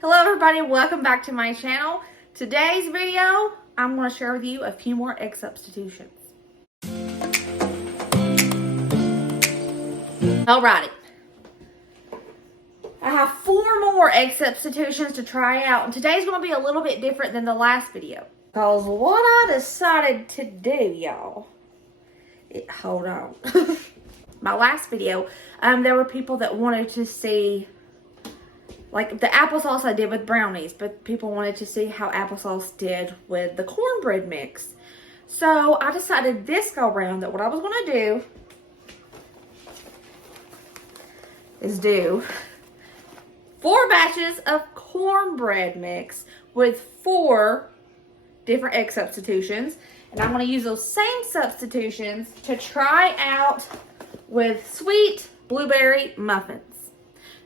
Hello everybody, welcome back to my channel. Today's video, I'm going to share with you a few more egg substitutions. Alrighty. I have 4 more egg substitutions to try out, and today's going to be a little bit different than the last video. Because what I decided to do, y'all, hold on. My last video, there were people that wanted to see, like the applesauce I did with brownies, but people wanted to see how applesauce did with the cornbread mix. So I decided this go round that what I was going to do is do 4 batches of cornbread mix with 4 different egg substitutions. And I'm going to use those same substitutions to try out with sweet blueberry muffins.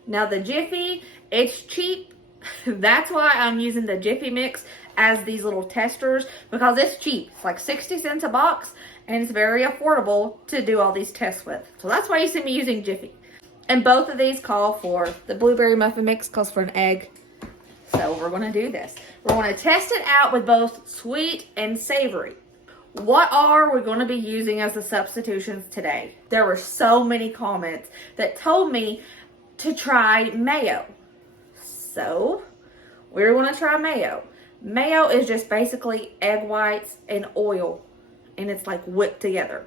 Now the Jiffy, it's cheap. That's why I'm using the Jiffy mix as these little testers, because it's cheap. It's like 60 cents a box and it's very affordable to do all these tests with. So that's why you see me using Jiffy. And both of these call for, the blueberry muffin mix calls for an egg. So we're going to do this. We're going to test it out with both sweet and savory. What are we going to be using as the substitutions today? There were so many comments that told me to try mayo. So we're going to try mayo. Mayo is just basically egg whites and oil, and it's like whipped together.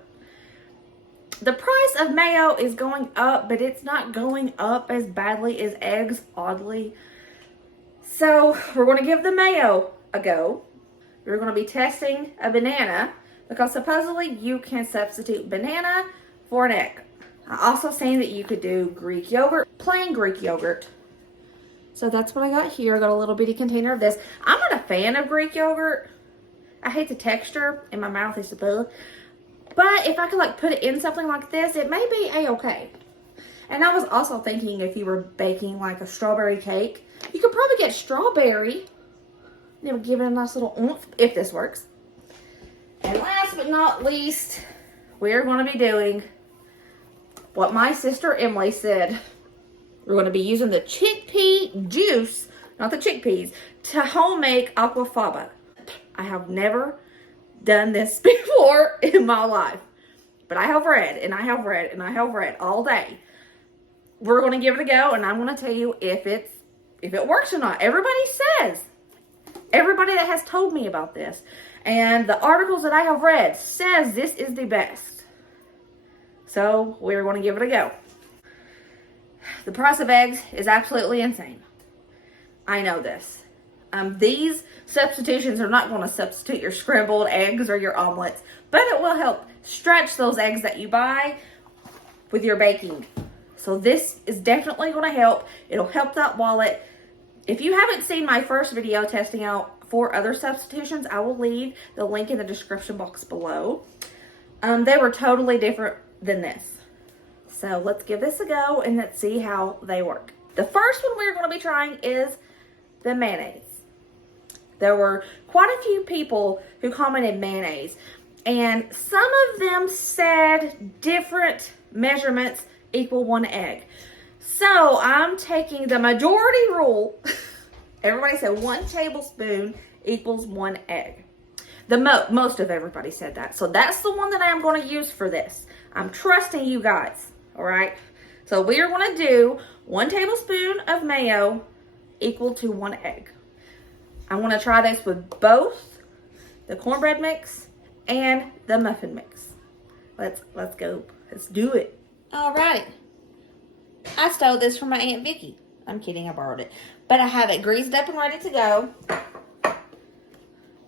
The price of mayo is going up, but it's not going up as badly as eggs, oddly. So we're going to give the mayo a go. We're going to be testing a banana, because supposedly you can substitute banana for an egg. I also seen that you could do Greek yogurt, plain Greek yogurt. So that's what I got here. I got a little bitty container of this. I'm not a fan of Greek yogurt. I hate the texture in my mouth, I suppose. But if I could like put it in something like this, it may be a-okay. And I was also thinking if you were baking like a strawberry cake, you could probably get strawberry. It would give it a nice little oomph if this works. And last but not least, we're going to be doing what my sister Emily said. We're going to be using the chickpea juice, not the chickpeas, to home make aquafaba. I have never done this before in my life, but I have read and I have read and I have read all day. We're going to give it a go, and I'm going to tell you if it works or not. Everybody says, everybody that has told me about this and the articles that I have read says this is the best. So we're going to give it a go. The price of eggs is absolutely insane. I know this. These substitutions are not going to substitute your scrambled eggs or your omelets, but it will help stretch those eggs that you buy with your baking. So this is definitely going to help. It'll help that wallet. If you haven't seen my first video testing out 4 other substitutions, I will leave the link in the description box below. They were totally different than this. So let's give this a go and let's see how they work. The first one we're going to be trying is the mayonnaise. There were quite a few people who commented mayonnaise, and some of them said different measurements equal 1 egg. So I'm taking the majority rule. Everybody said 1 tablespoon equals 1 egg. Most of everybody said that. So that's the one that I am going to use for this. I'm trusting you guys. All right. So we are going to do 1 tablespoon of mayo equal to 1 egg. I'm going to try this with both the cornbread mix and the muffin mix. Let's go. Let's do it. All right. I stole this from my Aunt Vicky. I'm kidding, I borrowed it. But I have it greased up and ready to go. I'm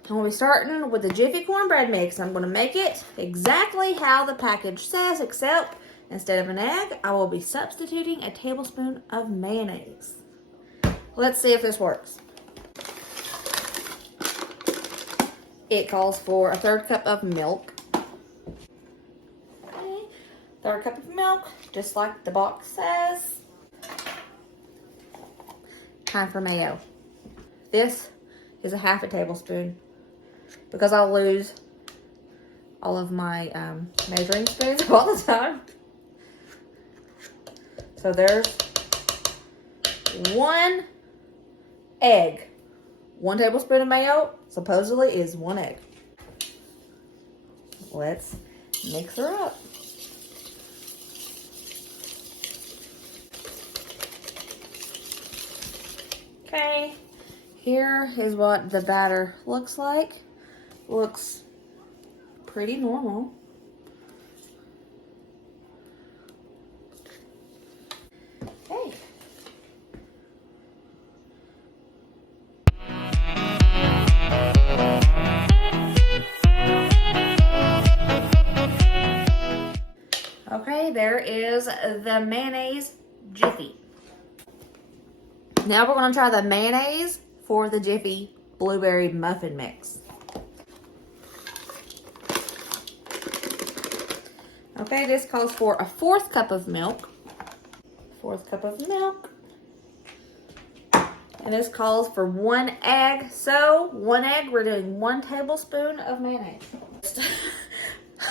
going to be starting with the Jiffy cornbread mix. I'm going to make it exactly how the package says, except instead of an egg, I will be substituting a tablespoon of mayonnaise. Let's see if this works. It calls for a 1/3 cup of milk. Okay, 1/3 cup of milk, just like the box says. Time for mayo. This is a 1/2 tablespoon because I'll lose all of my measuring spoons all the time. So there's 1 egg. 1 tablespoon of mayo supposedly is 1 egg. Let's mix her up. Okay, here is what the batter looks like. Looks pretty normal. Okay. Okay, there is the mayonnaise Jiffy. Now we're going to try the mayonnaise for the Jiffy blueberry muffin mix. Okay, this calls for a 4th cup of milk. 4th cup of milk. And this calls for 1 egg. So, 1 egg, we're doing 1 tablespoon of mayonnaise.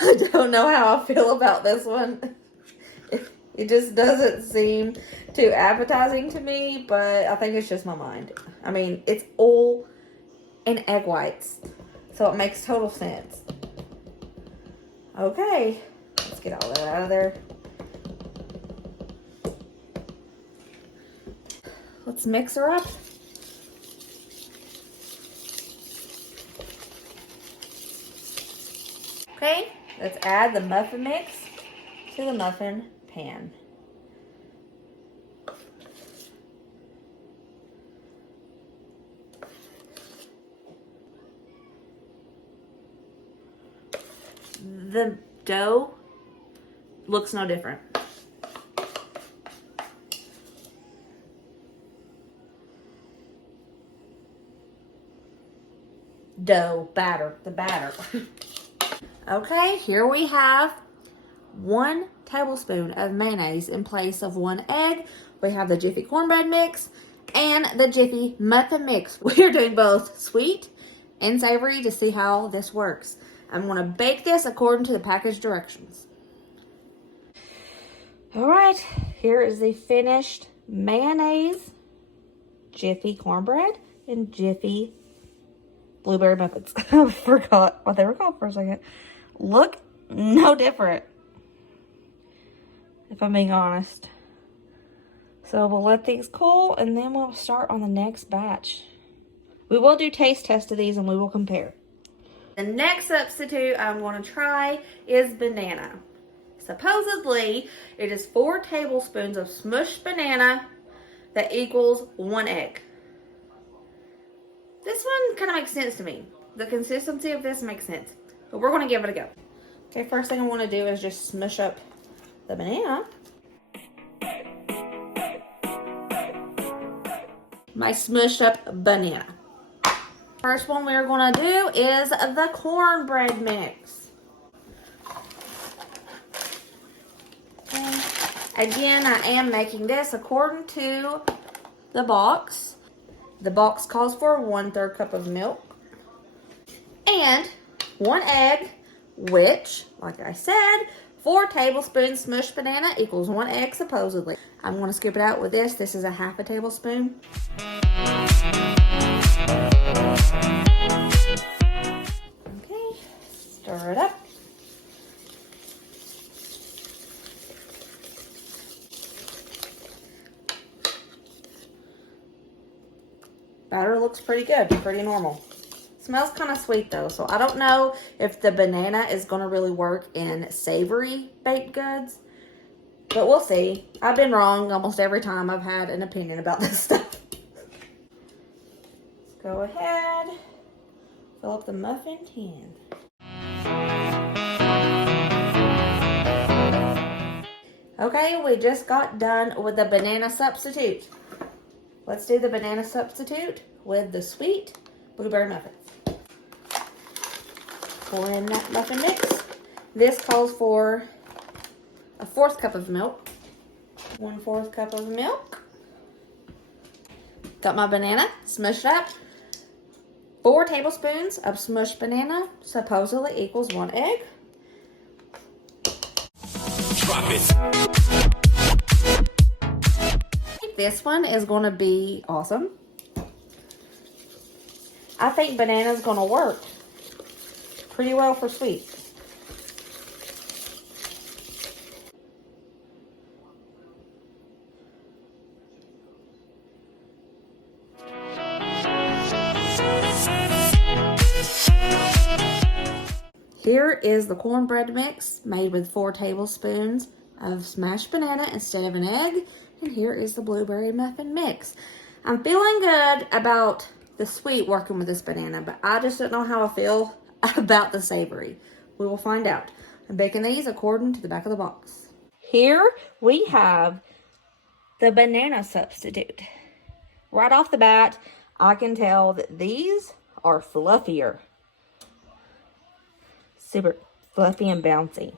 I don't know how I feel about this one. It just doesn't seem too appetizing to me, but I think it's just my mind. I mean, it's oil and egg whites, so it makes total sense. Okay, let's get all that out of there. Let's mix her up. Okay, let's add the muffin mix to the muffin pan. The dough looks no different. Dough, batter, the batter. Okay, here we have 1 tablespoon of mayonnaise in place of 1 egg. We have the Jiffy cornbread mix and the Jiffy muffin mix. We're doing both sweet and savory to see how this works. I'm going to bake this according to the package directions. All right, here is the finished mayonnaise, Jiffy cornbread, and Jiffy blueberry muffins. I forgot what they were called for a second. Look no different, if I'm being honest. So we'll let these cool and then we'll start on the next batch. We will do taste tests of these and we will compare. The next substitute I'm going to try is banana. Supposedly, it is 4 tablespoons of smushed banana that equals 1 egg. This one kind of makes sense to me. The consistency of this makes sense. But we're going to give it a go. Okay, first thing I want to do is just smush up the banana. My smushed up banana. First one we're going to do is the cornbread mix. And again, I am making this according to the box. The box calls for 1/3 cup of milk and 1 egg, which, like I said, 4 tablespoons smushed banana equals 1 egg supposedly. I'm going to scoop it out with this. This is a 1/2 tablespoon. Okay, stir it up. Batter looks pretty good, pretty normal. Smells kind of sweet though, so I don't know if the banana is going to really work in savory baked goods, but we'll see. I've been wrong almost every time I've had an opinion about this stuff. Let's go ahead, fill up the muffin tin. Okay, we just got done with the banana substitute. Let's do the banana substitute with the sweet blueberry muffins. Pour in that muffin mix. This calls for a 1/4 cup of milk. 1/4 cup of milk. Got my banana smushed up. 4 tablespoons of smushed banana supposedly equals 1 egg. Drop it. This one is going to be awesome. I think banana's gonna work pretty well for sweet. Here is the cornbread mix made with 4 tablespoons of smashed banana instead of an egg. And here is the blueberry muffin mix. I'm feeling good about the sweet working with this banana, but I just don't know how I feel about the savory. We will find out. I'm baking these according to the back of the box. Here we have the banana substitute. Right off the bat, I can tell that these are fluffier. Super fluffy and bouncy.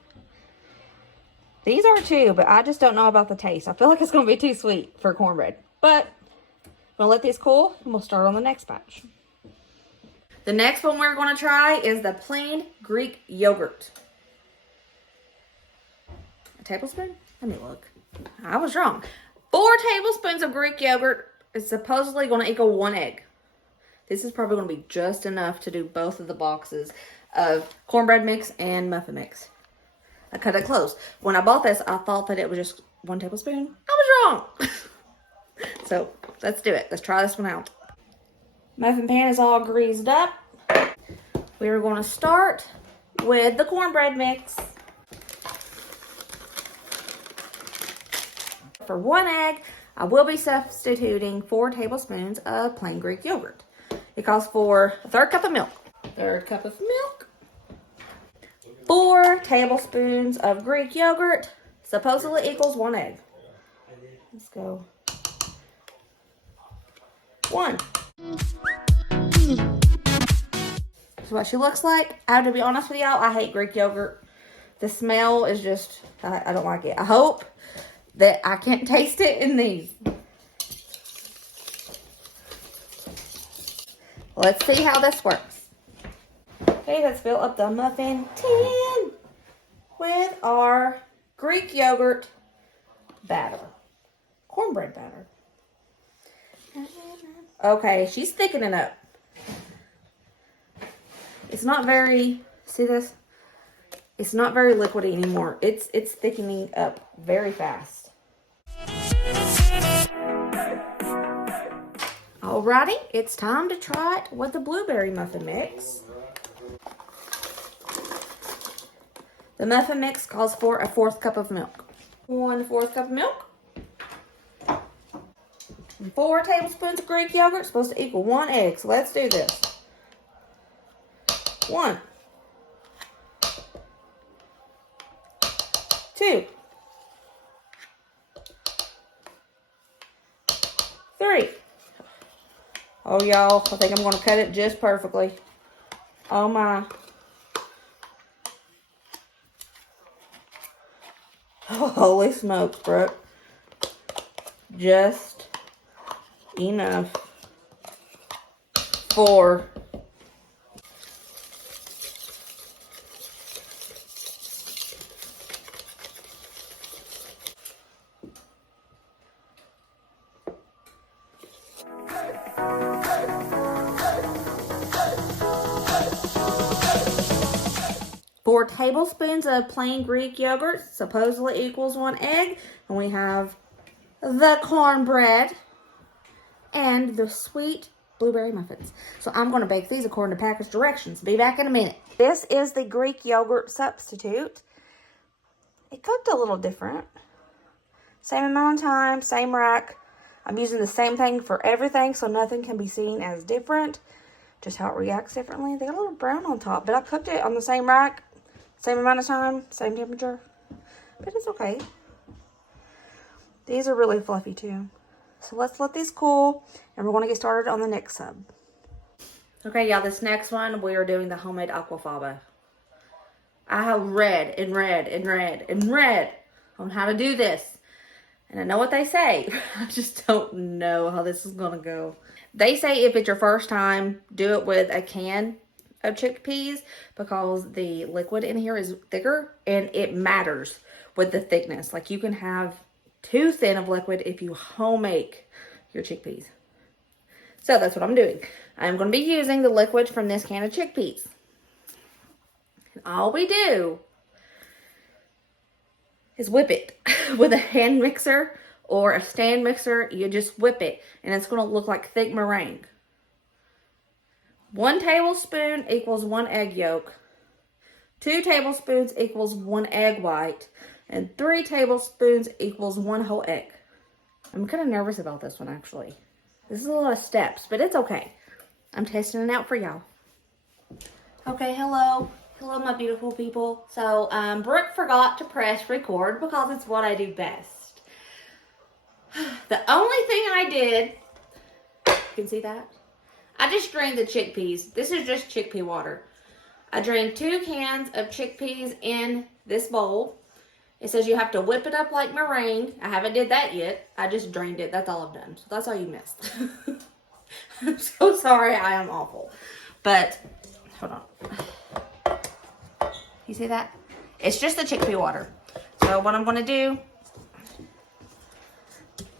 These are too, but I just don't know about the taste. I feel like it's going to be too sweet for cornbread. But I'm going to let these cool and we'll start on the next batch. The next one we're going to try is the plain Greek yogurt. A tablespoon? Let me look. I was wrong. 4 tablespoons of Greek yogurt is supposedly going to equal 1 egg. This is probably going to be just enough to do both of the boxes of cornbread mix and muffin mix. I cut it close. When I bought this, I thought that it was just 1 tablespoon. I was wrong. So let's do it. Let's try this one out. Muffin pan is all greased up. We are going to start with the cornbread mix. For 1 egg, I will be substituting 4 tablespoons of plain Greek yogurt. It calls for a 1/3 cup of milk. 1/3 cup of milk. 4 tablespoons of Greek yogurt. Supposedly equals 1 egg. Let's go. 1. So what she looks like. I have to be honest with y'all, I hate Greek yogurt. The smell is just, I don't like it. I hope that I can't taste it in these. Let's see how this works. Okay, let's fill up the muffin tin with our Greek yogurt batter. Cornbread batter. Okay, she's thickening up. It's not very, see this? It's not very liquidy anymore. It's thickening up very fast. Alrighty, it's time to try it with the blueberry muffin mix. The muffin mix calls for a 1/4 cup of milk. 1/4 cup of milk. And 4 tablespoons of Greek yogurt, supposed to equal 1 egg. So let's do this. 1. 2. 3. Oh, y'all, I think I'm going to cut it just perfectly. Oh, my. Oh, holy smokes, Brooke. Just enough for Four tablespoons of plain Greek yogurt supposedly equals 1 egg. And we have the cornbread and the sweet blueberry muffins. So I'm going to bake these according to package directions. Be back in a minute. This is the Greek yogurt substitute. It cooked a little different. Same amount of time, same rack. I'm using the same thing for everything, so nothing can be seen as different. Just how it reacts differently. They got a little brown on top, but I cooked it on the same rack, same amount of time, same temperature. But it's okay. These are really fluffy too. So let's let these cool, and we're going to get started on the next sub. Okay, y'all, this next one, we are doing the homemade aquafaba. I have read and read and read and read on how to do this. And I know what they say. I just don't know how this is going to go. They say if it's your first time, do it with a can of chickpeas because the liquid in here is thicker and it matters with the thickness. Like you can have too thin of liquid if you home make your chickpeas. So that's what I'm doing. I'm going to be using the liquid from this can of chickpeas. And all we do is whip it with a hand mixer or a stand mixer. You just whip it and it's going to look like thick meringue. 1 tablespoon equals 1 egg yolk. 2 tablespoons equals 1 egg white. And 3 tablespoons equals 1 whole egg. I'm kind of nervous about this one, actually. This is a lot of steps, but it's okay. I'm testing it out for y'all. Okay, hello. Hello, my beautiful people. So, Brooke forgot to press record because it's what I do best. The only thing I did, you can see that? I just drained the chickpeas. This is just chickpea water. I drained 2 cans of chickpeas in this bowl. It says you have to whip it up like meringue. I haven't did that yet. I just drained it. That's all I've done. So that's all you missed. I'm so sorry. I am awful. But, hold on. You see that? It's just the chickpea water. So what I'm going to do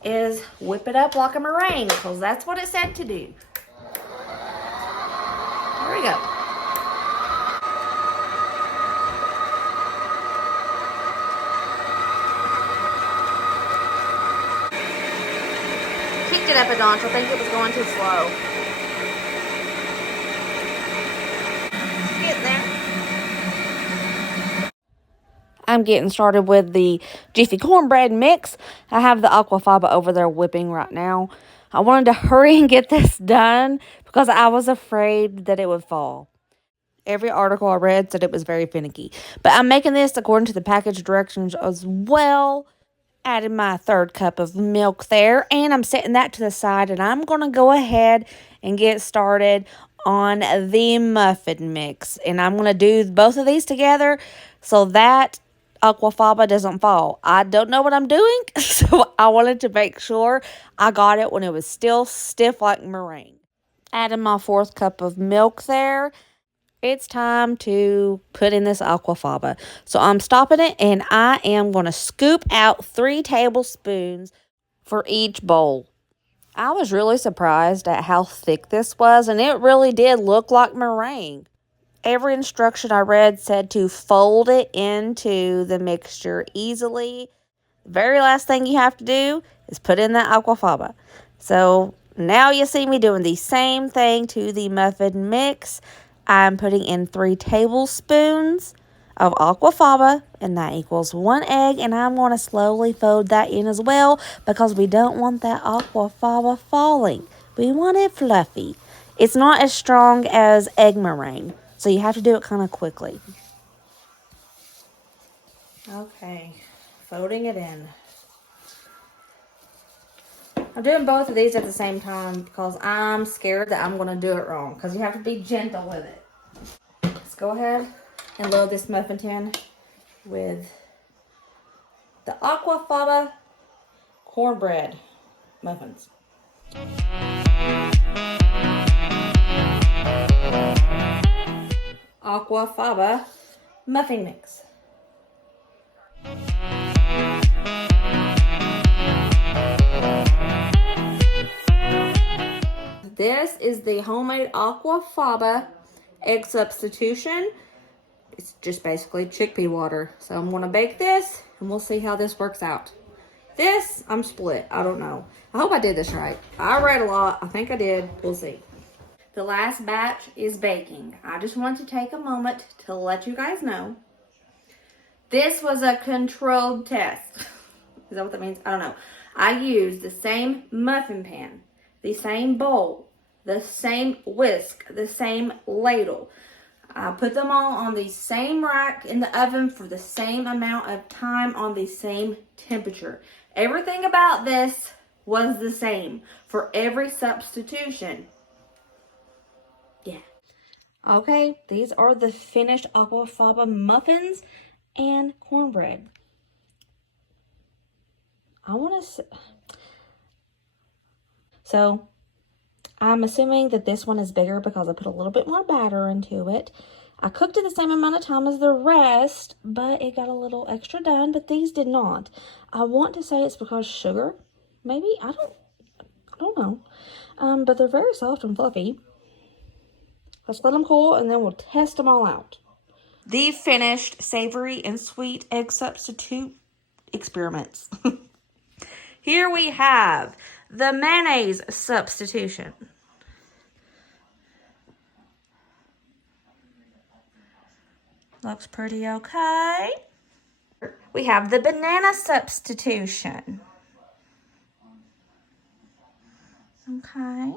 is whip it up like a meringue because that's what it said to do. There we go. Kicked it up a notch. I think it was going too slow. Getting there. I'm getting started with the Jiffy cornbread mix. I have the AQUAFABA over there whipping right now. I wanted to hurry and get this done because I was afraid that it would fall. Every article I read said it was very finicky. But I'm making this according to the package directions as well. Added my 3rd cup of milk there, and I'm setting that to the side, and I'm going to go ahead and get started on the muffin mix. And I'm going to do both of these together so that AQUAFABA doesn't fall. I don't know what I'm doing, so I wanted to make sure I got it when it was still stiff like meringue. Adding my 4th cup of milk there. It's time to put in this AQUAFABA. So I'm stopping it, and I am going to scoop out 3 tablespoons for each bowl. I was really surprised at how thick this was, and it really did look like meringue. Every instruction I read said to fold it into the mixture easily. The very last thing you have to do is put in the AQUAFABA. So now you see me doing the same thing to the muffin mix. I'm putting in 3 tablespoons of AQUAFABA, and that equals 1 egg, and I'm going to slowly fold that in as well because we don't want that AQUAFABA falling. We want it fluffy. It's not as strong as egg meringue, so you have to do it kind of quickly. Okay, folding it in. I'm doing both of these at the same time because I'm scared that I'm going to do it wrong because you have to be gentle with it. Let's go ahead and load this muffin tin with the AQUAFABA cornbread muffins. AQUAFABA muffin mix. This is the homemade AQUAFABA egg substitution. It's just basically chickpea water. So I'm going to bake this and we'll see how this works out. This, I'm split. I don't know. I hope I did this right. I read a lot. I think I did. We'll see. The last batch is baking. I just want to take a moment to let you guys know. This was a controlled test. Is that what that means? I don't know. I used the same muffin pan, the same bowl, the same whisk, the same ladle. I put them all on the same rack in the oven for the same amount of time on the same temperature. Everything about this was the same for every substitution. Yeah. Okay, these are the finished AQUAFABA muffins and cornbread. So I'm assuming that this one is bigger because I put a little bit more batter into it. I cooked it the same amount of time as the rest, but it got a little extra done, but these did not. I want to say it's because sugar, maybe, I don't know. But they're very soft and fluffy. Let's let them cool and then we'll test them all out. The finished savory and sweet egg substitute experiments. Here we have the mayonnaise substitution. Looks pretty okay. We have the banana substitution. Okay.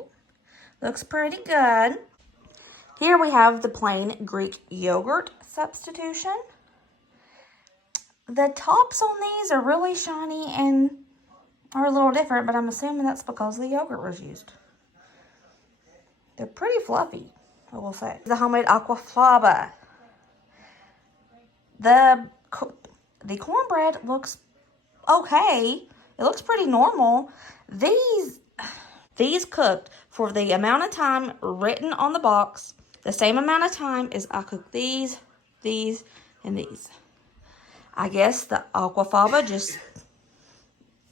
Looks pretty good. Here we have the plain Greek yogurt substitution. The tops on these are really shiny and are a little different, but I'm assuming that's because the yogurt was used. They're pretty fluffy, I will say. The homemade aquafaba. The cornbread looks okay. It looks pretty normal. These cooked for the amount of time written on the box, the same amount of time as I cooked these, and these. I guess the aquafaba just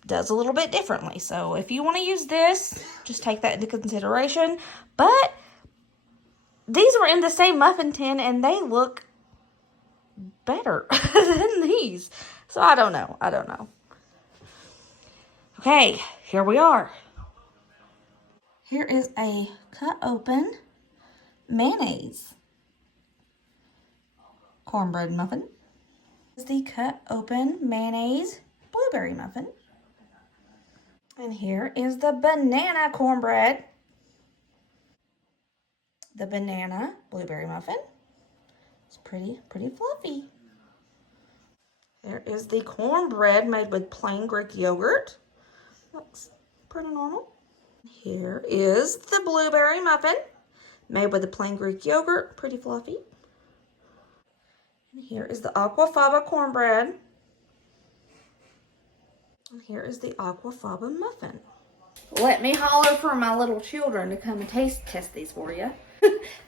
does a little bit differently. So if you want to use this, just take that into consideration. But these were in the same muffin tin and they look better than these. So I don't know. Okay, here we are. Here is a cut open mayonnaise cornbread muffin. This is the cut open mayonnaise blueberry muffin. And here is the banana cornbread. The banana blueberry muffin. It's pretty fluffy. There is the cornbread made with plain Greek yogurt. Looks pretty normal. Here is the blueberry muffin made with the plain Greek yogurt. Pretty fluffy. And here is the aquafaba cornbread. And here is the aquafaba muffin. Let me holler for my little children to come and taste test these for you.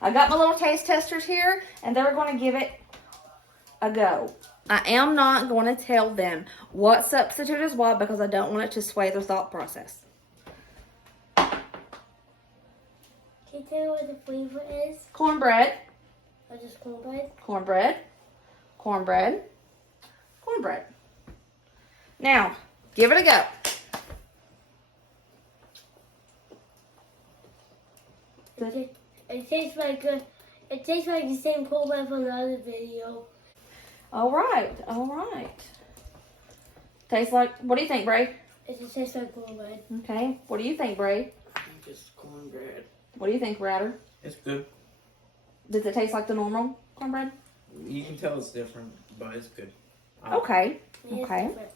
I got my little taste testers here, and they're going to give it a go. I am not going to tell them what substitute is what because I don't want it to sway their thought process. Can you tell me what the flavor is? Cornbread. Or just cornbread? Cornbread. Cornbread. Cornbread. Now, give it a go. It tastes like the same cornbread from the other video. All right. Tastes like, what do you think, Bray? It just tastes like cornbread. Okay, what do you think, Bray? I think it's cornbread. What do you think, Router? It's good. Does it taste like the normal cornbread? You can tell it's different, but it's good. Okay. Yeah, Okay. it's different.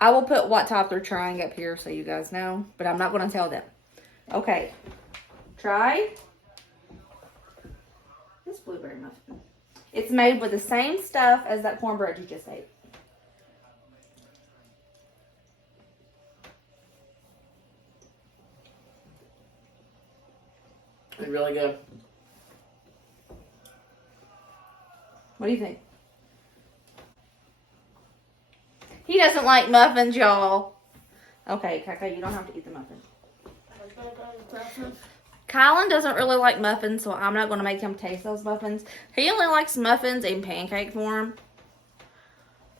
I will put what type they're trying up here so you guys know, but I'm not going to tell them. Okay. Try this blueberry muffin. It's made with the same stuff as that cornbread you just ate. It's really good. What do you think? He doesn't like muffins, y'all. Okay, Kaka, you don't have to eat the muffin. Kylan doesn't really like muffins, so I'm not going to make him taste those muffins. He only likes muffins in pancake form.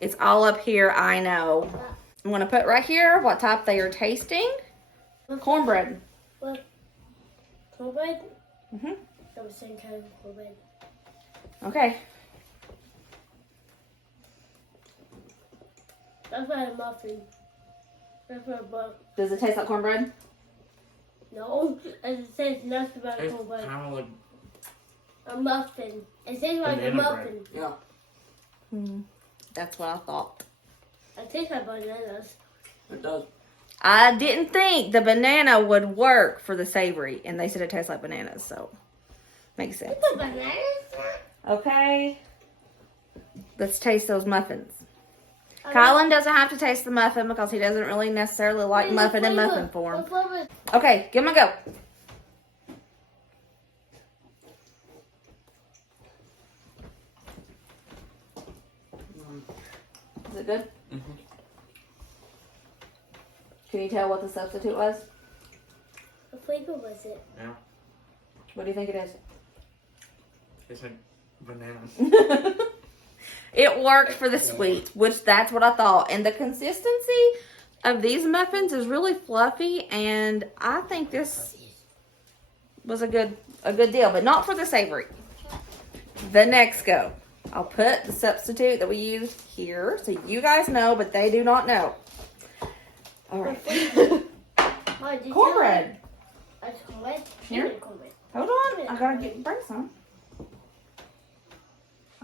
It's all up here, I know. I'm going to put right here what type they are tasting. Cornbread. What? Cornbread? Mm-hmm. The same kind of cornbread. Okay. That's not a muffin. That's not a muffin. Does it taste like cornbread? No, it tastes nothing like It's cornbread. kind of like A muffin. It tastes like a banana muffin. bread. Yeah, That's what I thought. It tastes like bananas. it does. I didn't think the banana would work for the savory, and they said it tastes like bananas, so makes sense. The bananas? Okay. Let's taste those muffins. Colin doesn't have to taste the muffin because he doesn't really necessarily like muffin in muffin form. Okay, give him a go. Is it good? Mm-hmm. Can you tell what the substitute was? The flavor think it was it. Yeah. What do you think it is? It's like banana. It worked for the sweet, which that's what I thought. And the consistency of these muffins is really fluffy, and I think this was a good deal, but not for the savory. The next go. I'll put the substitute that we used here so you guys know, but they do not know. All right. Cornbread. That's cornbread. Here. Cornbread. Hold on. I gotta bring some.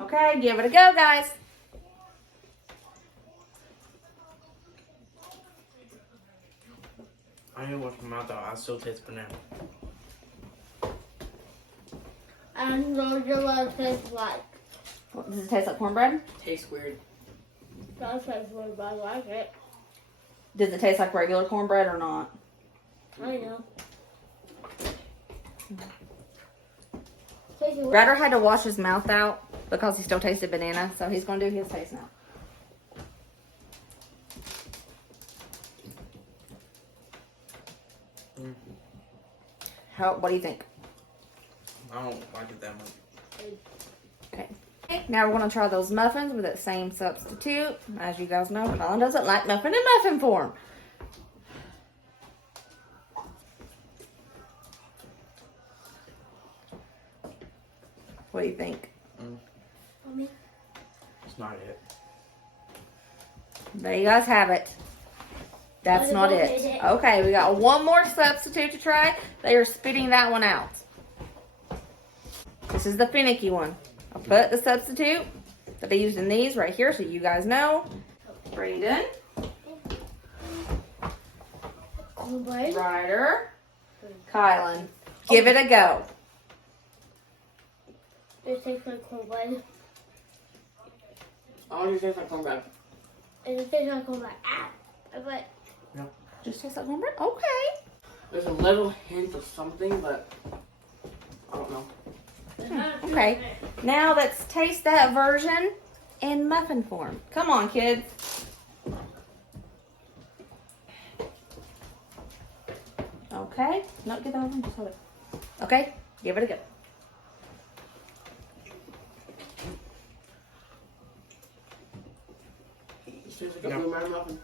Okay, give it a go, guys. I didn't wash my mouth out. I still taste banana. I don't know what it tastes like. What, does it taste like cornbread? Tastes weird. That tastes weird, but I like it. Does it taste like regular cornbread or not? I know. Tastes weird. Ryder had to wash his mouth out because he still tasted banana, so he's gonna do his taste now. What do you think? I don't like it that much. Okay. Now we're gonna try those muffins with that same substitute. As you guys know, Colin doesn't like muffin in muffin form. What do you think? Mommy. It's not it. There you guys have it. That's not it. Okay, we got one more substitute to try. They are spitting that one out. This is the finicky one. I'll put the substitute that I used in these right here so you guys know. Braden. Cornbread. Ryder. Kylan. Give it a go. It tastes like cornbread. Oh, it tastes like cornbread. It tastes like cornbread. Ah! But Just tastes like cornbread? Okay. There's a little hint of something, but I don't know. Okay. Now let's taste that version in muffin form. Come on, kids. Okay. No, get that one. Just hold it. Okay. Give it a go. It tastes like a blueberry muffin.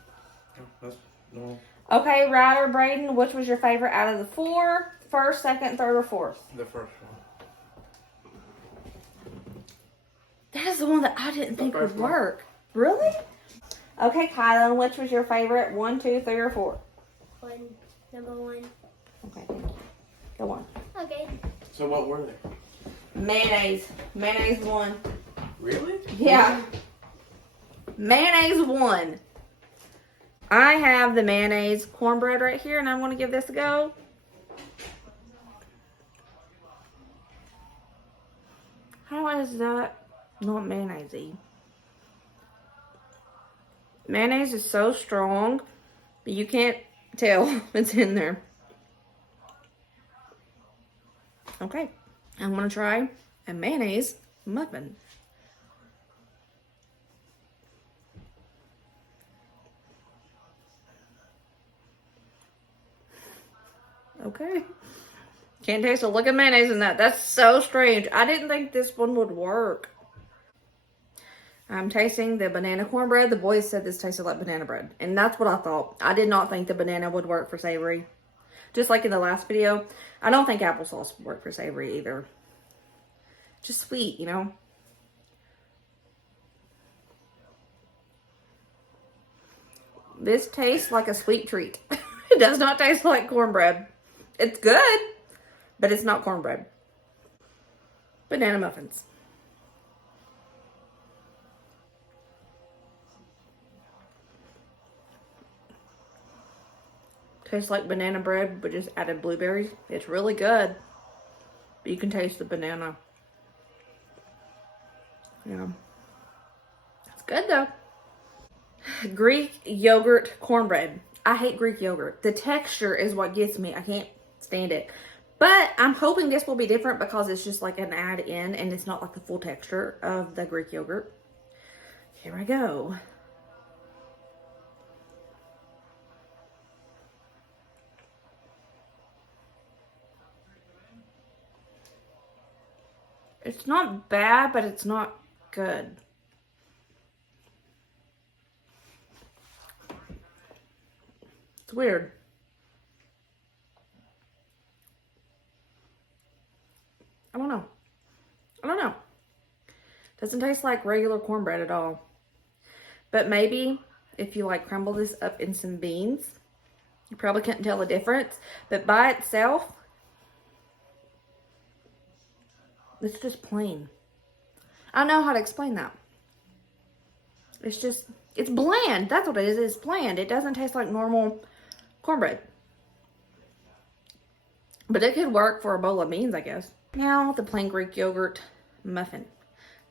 No, that's normal. Okay, Ryder, Braden, which was your favorite out of the four? First, second, third, or fourth? The first one. That is the one that I didn't think would first one. work. Really? Okay, Kylan, which was your favorite? 1, 2, 3, or 4? Number one. Okay, thank you. Go on. Okay. So what were they? Mayonnaise. Mayonnaise won. Really? Yeah. Mayonnaise won. I have the mayonnaise cornbread right here, and I'm going to give this a go. How is that not mayonnaise-y? Mayonnaise is so strong, but you can't tell it's in there. Okay, I'm going to try a mayonnaise muffin. Okay. Can't taste a lick of mayonnaise in that. That's so strange. I didn't think this one would work. I'm tasting the banana cornbread. The boys said this tasted like banana bread. And that's what I thought. I did not think the banana would work for savory. Just like in the last video, I don't think applesauce would work for savory either. Just sweet, you know? This tastes like a sweet treat. It does not taste like cornbread. It's good, but it's not cornbread. Banana muffins. Tastes like banana bread, but just added blueberries. It's really good. But you can taste the banana. Yeah. It's good though. Greek yogurt cornbread. I hate Greek yogurt. The texture is what gets me. I can't stand it. But I'm hoping this will be different because it's just like an add-in and it's not like the full texture of the Greek yogurt. Here I go. It's not bad, but it's not good. It's weird. I don't know. Doesn't taste like regular cornbread at all. But maybe if you like crumble this up in some beans, you probably couldn't tell the difference. But by itself, it's just plain. I don't know how to explain that. It's bland. That's what it is. It's bland. It doesn't taste like normal cornbread. But it could work for a bowl of beans, I guess. Now, the plain Greek yogurt muffin.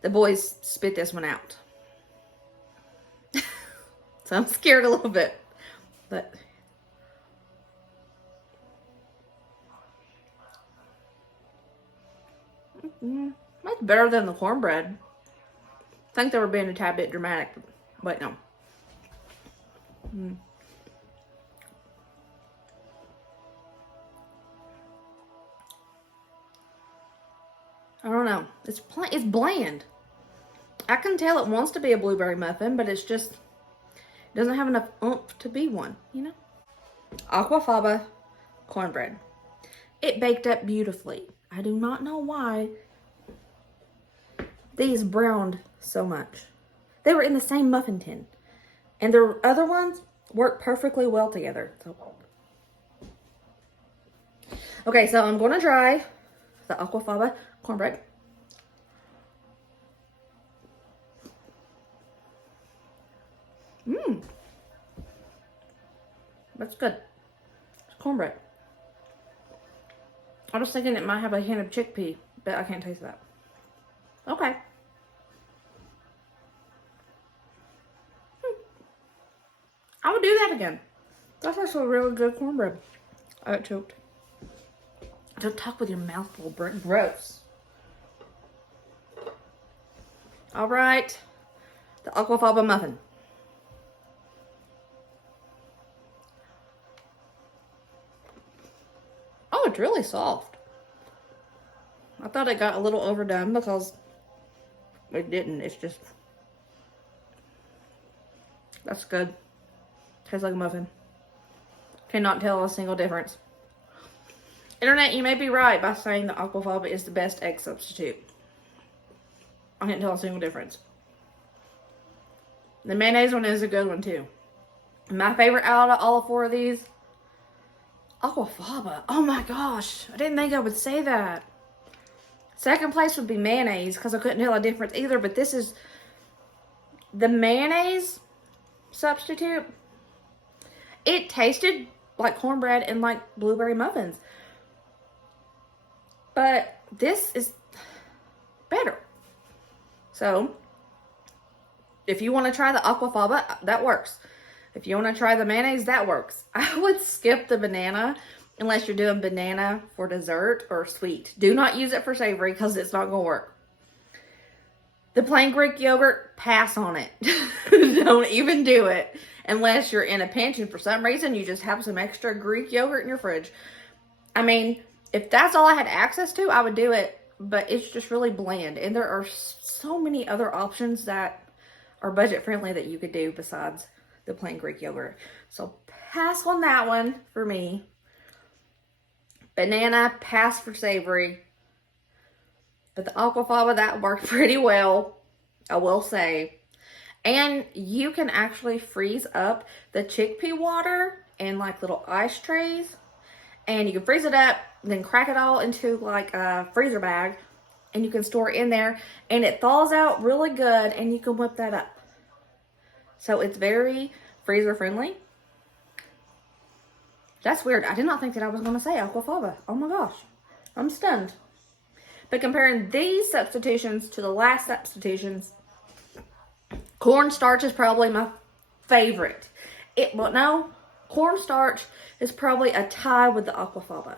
The boys spit this one out. So I'm scared a little bit. But that's better than the cornbread. I think they were being a tad bit dramatic, but no. I don't know. It's bland. I can tell it wants to be a blueberry muffin, but it's just, it doesn't have enough oomph to be one, you know? Aquafaba cornbread. It baked up beautifully. I do not know why these browned so much. They were in the same muffin tin. And the other ones work perfectly well together. Okay, so I'm going to try the Aquafaba cornbread. That's good. It's cornbread. I was thinking it might have a hint of chickpea, but I can't taste that. Okay. I would do that again. That's actually really good cornbread. I got choked. Don't talk with your mouth full, Brooke. Gross. All right. The Aquafaba muffin. Oh, it's really soft. I thought it got a little overdone because it didn't. It's just, that's good. Tastes like a muffin. Cannot tell a single difference. Internet, you may be right by saying the Aquafaba is the best egg substitute. I can't tell a single difference. The mayonnaise one is a good one too. My favorite out of all four of these, Aquafaba. Oh my gosh, I didn't think I would say that. Second place would be mayonnaise because I couldn't tell a difference either, but this is the mayonnaise substitute. It tasted like cornbread and like blueberry muffins. But this is better. So, if you want to try the Aquafaba, that works. If you want to try the mayonnaise, that works. I would skip the banana unless you're doing banana for dessert or sweet. Do not use it for savory because it's not going to work. The plain Greek yogurt, pass on it. Don't even do it unless you're in a pinch and for some reason you just have some extra Greek yogurt in your fridge. I mean, if that's all I had access to, I would do it, but it's just really bland. And there are so many other options that are budget friendly that you could do besides the plain Greek yogurt. So pass on that one for me. Banana, pass for savory. But the Aquafaba, that worked pretty well, I will say. And you can actually freeze up the chickpea water in like little ice trays. And you can freeze it up, then crack it all into like a freezer bag. And you can store it in there. And it thaws out really good and you can whip that up. So it's very freezer friendly. That's weird. I did not think that I was going to say Aquafaba. Oh my gosh. I'm stunned. But comparing these substitutions to the last substitutions, cornstarch is probably my favorite. Well, no, cornstarch is probably a tie with the Aquafaba.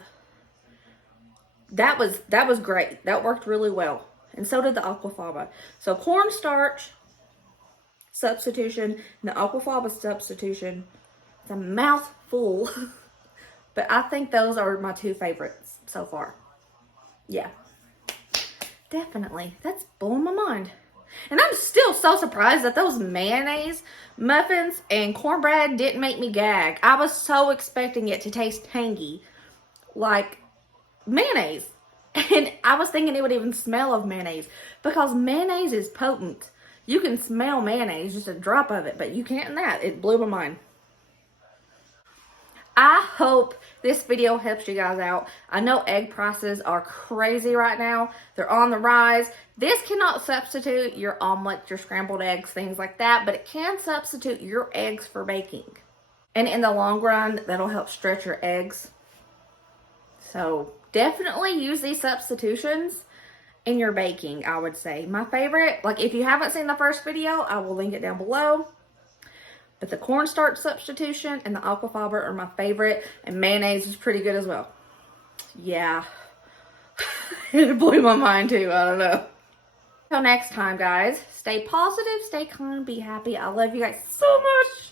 That was great. That worked really well. And so did the Aquafaba. So cornstarch substitution and the Aquafaba substitution. It's a mouthful. But I think those are my two favorites so far. Yeah. Definitely. That's blowing my mind. And I'm still so surprised that those mayonnaise muffins and cornbread didn't make me gag. I was so expecting it to taste tangy, like mayonnaise. And I was thinking it would even smell of mayonnaise, because mayonnaise is potent. You can smell mayonnaise, just a drop of it, but you can't in that. It blew my mind. I hope this video helps you guys out. I know egg prices are crazy right now. They're on the rise. This cannot substitute your omelet, your scrambled eggs, things like that, but it can substitute your eggs for baking. And in the long run, that'll help stretch your eggs. So definitely use these substitutions in your baking, I would say. My favorite, like if you haven't seen the first video, I will link it down below. But the cornstarch substitution and the aquafaba are my favorite. And mayonnaise is pretty good as well. Yeah. It blew my mind too. I don't know. Until next time, guys. Stay positive, stay calm, be happy. I love you guys so much.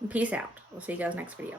And peace out. We'll see you guys next video.